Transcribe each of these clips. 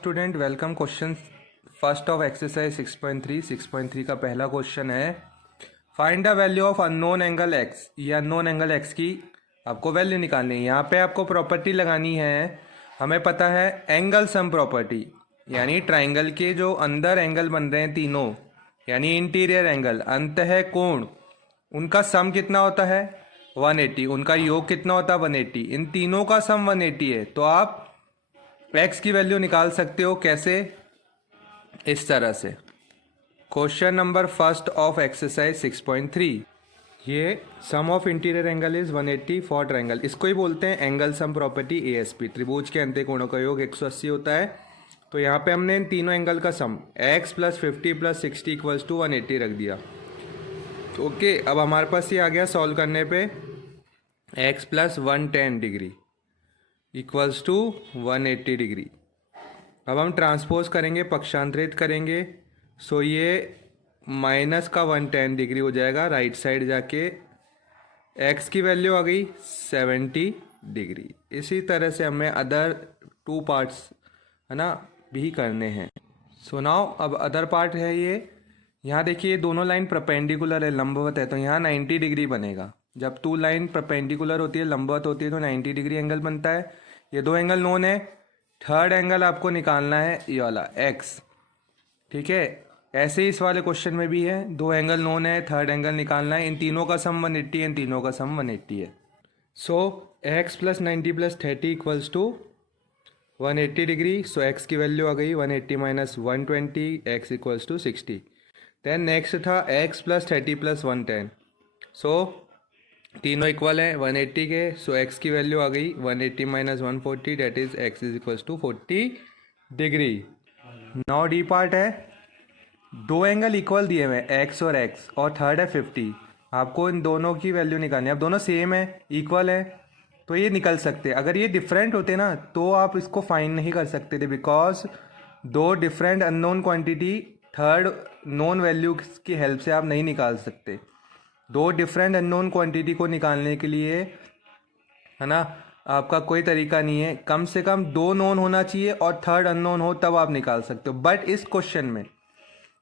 Student welcome. Question first of exercise 6.3 का पहला question है find the value of unknown angle x. ये unknown angle x की आपको वैल्यू निकालनी है। यहाँ पे आपको प्रॉपर्टी लगानी है। हमें पता है एंगल सम प्रॉपर्टी, यानी ट्राइंगल के जो अंदर एंगल बन रहे हैं तीनों, यानी इंटीरियर एंगल, अंतः कोण, उनका सम कितना होता है 180। उनका योग कितना होता है 180। इन तीनों का सम 180 है। तो आप एक्स की वैल्यू निकाल सकते हो। कैसे? इस तरह से। Question number first of exercise 6.3, ये sum of interior angle is 180 for triangle. इसको ही बोलते हैं एंगल सम प्रॉपर्टी एएसपी। त्रिभुज के अंत्य कोणों का योग 180 होता है। तो यहाँ पे हमने इन तीनों एंगल का सम x + 50 + 60 इक्वल्स टू 180 रख दिया। तो ओके, अब हमारे पास ये आ गया सॉल्व करने पे x + 110 degree equals to 180 degree. अब हम ट्रांसपोज करेंगे, पक्षांतरित करेंगे। सो ये माइनस का 110 डिग्री हो जाएगा राइट साइड जाके। x की वैल्यू आ गई 70 डिग्री। इसी तरह से हमें अदर टू पार्ट्स है ना भी करने हैं। सो नाउ अब अदर पार्ट है ये। यहाँ देखिए दोनों लाइन परपेंडिकुलर है, लंबवत है, तो यहाँ 90 डिग्री बनेगा। जब टू लाइन परपेंडिकुलर होती है, लंबवत होती है, तो 90 डिग्री एंगल बनता है। ये दो एंगल नोन है। थर्ड एंगल आपको निकालना है ये वाला x। ठीक है, ऐसे ही इस वाले क्वेश्चन में भी है, दो एंगल नोन है, थर्ड एंगल निकालना है। इन तीनों का सम 180 है, इन तीनों का सम 180 है। So x + 90 + 30 equals to 180 degree. So x की वैल्यू आ गई 180 - 120, x equals to 60। Then next था x + 30 + 110। सो तीनों इक्वल है 180 के। सो x की वैल्यू आ गई 180 - 140, that is x is equals to 40 degree. Now D part है, दो एंगल इक्वल दिए हुए x और x, और थर्ड है 50। आपको इन दोनों की वैल्यू निकालनी है। अब दोनों सेम है, इक्वल है, तो ये निकल सकते हैं। अगर ये डिफरेंट होते ना तो आप इसको फाइंड नहीं कर सकते थे, बिकॉज दो different unknown quantity third known value की हेल्प से आप नहीं निकाल सकते। दो डिफरेंट अननोन क्वांटिटी को निकालने के लिए है ना आपका कोई तरीका नहीं है। कम से कम दो नोन होना चाहिए और थर्ड अननोन हो, तब आप निकाल सकते हो। बट इस क्वेश्चन में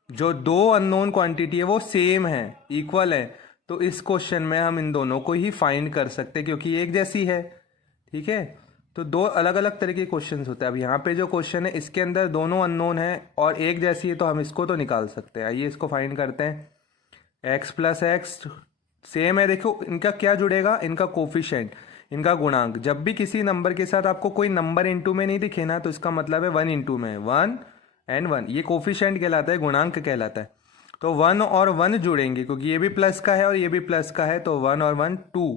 जो दो अननोन क्वांटिटी है वो सेम है, इक्वल है, तो इस क्वेश्चन में हम इन दोनों को ही फाइंड कर सकते हैं क्योंकि एक जैसी है। ठीक है, तो दो अलग अलग तरह के क्वेश्चन होते हैं। अब यहाँ पे जो क्वेश्चन है इसके अंदर दोनों अननोन है और एक जैसी है, तो हम इसको तो निकाल सकते हैं। आइए इसको फाइंड करते हैं। x + x सेम है। देखो इनका क्या जुड़ेगा, इनका कोफिशिएंट, इनका गुणांक। जब भी किसी नंबर के साथ आपको कोई नंबर इनटू में नहीं दिखे ना, तो इसका मतलब है 1 इनटू में 1 एंड 1। ये कोफिशिएंट कहलाता है, गुणांक कहलाता है। तो 1 और 1 जुड़ेंगे क्योंकि ये भी प्लस का है और ये भी प्लस का है, तो 1 और 1 2।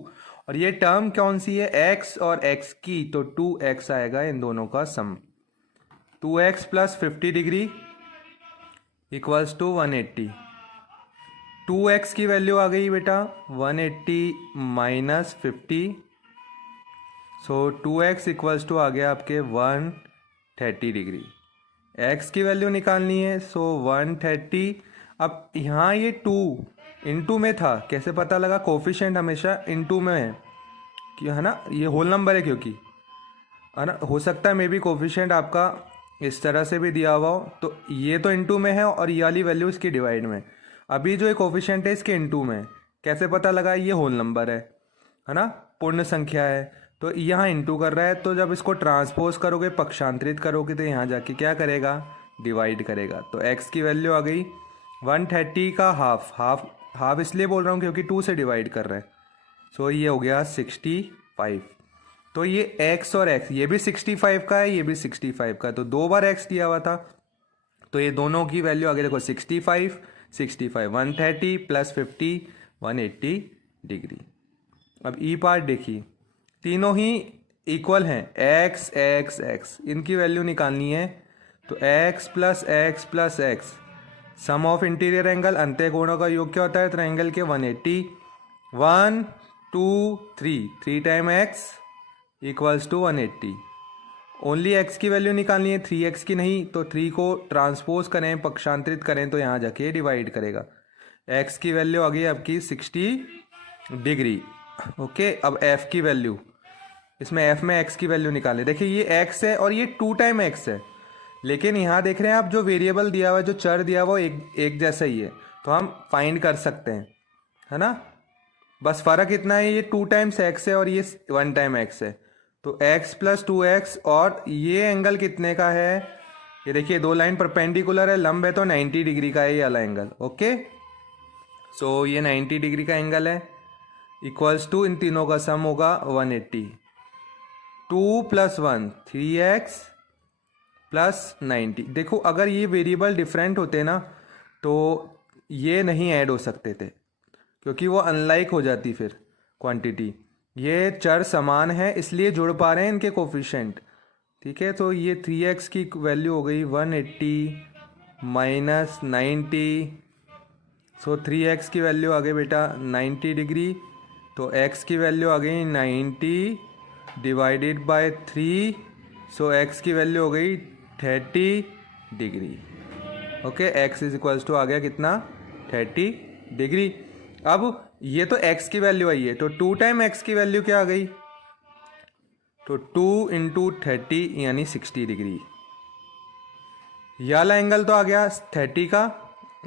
और ये टर्म कौन सी है, x और x की, तो 2x आएगा इन दोनों का सम। 2x + 50 degree equals to 180। 2x की वैल्यू आ गई बेटा 180 - 50। सो 2x इक्वल्स टू आ गया आपके 130 डिग्री। x की वैल्यू निकालनी है, सो 130। अब यहाँ ये 2 इनटू में था, कैसे पता लगा? कोफिशिएंट हमेशा इनटू में है कि है ना, ये होल नंबर है क्योंकि है ना। हो सकता है मे बी कोफिशिएंट आपका इस तरह से भी दिया हुआ हो, तो ये तो इनटू में है और ये वाली वैल्यू इसकी डिवाइड में। अभी जो एक कोफिशिएंट है इसके इनटू में, कैसे पता लगा? ये होल नंबर है ना, पूर्ण संख्या है, तो यहाँ इनटू कर रहा है। तो जब इसको ट्रांसपोज करोगे, पक्षांतरित करोगे, तो यहाँ जाके क्या करेगा, डिवाइड करेगा। तो x की वैल्यू आ गई 130 का हाफ इसलिए बोल रहा हूँ क्योंकि 2 से डिवाइड कर रहे हैं। सो ये हो गया 65। तो ये x और x, ये भी 65 का है, ये भी 65 का है, तो दो बार x दिया हुआ था, तो ये दोनों की वैल्यू आगे देखो 65 130 + 50 180 डिग्री। अब ई पार्ट देखिए, तीनों ही इक्वल हैं, x x x, इनकी वैल्यू निकालनी है। तो x + x + x, sum of interior angle, अंत्य कोणों का योग क्या होता है ट्राइंगल के, 180। 1 2 3, 3 time x equals to 180। Only x की वैल्यू निकालनी है, 3x की नहीं। तो 3 को ट्रांसपोज करें, पक्षांतरित करें, तो यहाँ जाके डिवाइड करेगा। x की वैल्यू आ गई आपकी 60 डिग्री। ओके, अब f की वैल्यू, इसमें f में x की वैल्यू निकालें। देखिए ये x है और ये 2 टाइम x है, लेकिन यहाँ देख रहे हैं आप, जो वेरिएबल दिया हुआ है, जो चर दिया हुआ, वो एक जैसा ही है, तो हम फाइंड कर सकते हैं, है ना। बस फ़र्क इतना है, ये 2 टाइम्स एक्स है और ये 1 टाइम एक्स है, तो x प्लस 2x, और ये एंगल कितने का है, ये देखिए 2 लाइन परपेंडिकुलर है, लंब है, तो 90 डिग्री का है ये वाला एंगल। ओके, सो ये 90 डिग्री का एंगल है, इक्वल्स टू इन तीनों का सम होगा 180। 2 + 1 3x प्लस 90। देखो अगर ये वेरिएबल डिफरेंट होते ना तो ये नहीं ऐड हो सकते थे, क्योंकि वो अनलाइक हो जाती फिर क्वांटिटी। ये चर समान है इसलिए जुड़ पा रहे हैं इनके कोफिशिएंट, ठीक है। तो ये 3x की वैल्यू हो गई 180 माइनस 90, सो 3x की वैल्यू आ गई बेटा 90 डिग्री, तो x की वैल्यू आ गई 90 डिवाइडेड बाय 3, सो x की वैल्यू हो गई 30 degree. Okay, x is equals to आ गया कितना, 30 डिग्री। अब ये तो x की वैल्यू आई है, तो 2 टाइम x की वैल्यू क्या आ गई, तो 2 इंटू 30 यानी 60 डिग्री। ये वाला एंगल तो आ गया 30 का,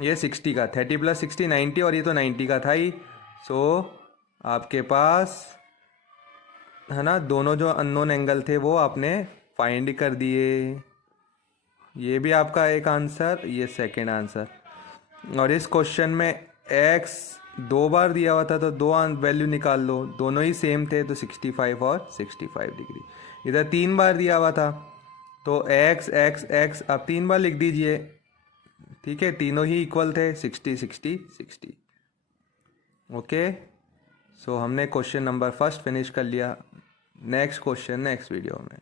ये 60 का, 30 + 60 90, और ये तो 90 का था ही। सो आपके पास है ना, दोनों जो अननोन एंगल थे वो आपने फाइंड कर दिए। ये भी आपका एक आंसर, ये सेकंड आंसर। और इस क्वेश्चन में x 2 बार दिया हुआ था, तो 2 वैल्यू निकाल लो, दोनों ही सेम थे, तो 65 और 65 डिग्री। इधर 3 बार दिया हुआ था, तो x x x अब 3 बार लिख दीजिए, ठीक है, तीनों ही इक्वल थे, 60 60 60। ओके, सो हमने क्वेश्चन नंबर 1 फिनिश कर लिया। नेक्स्ट क्वेश्चन नेक्स्ट वीडियो में।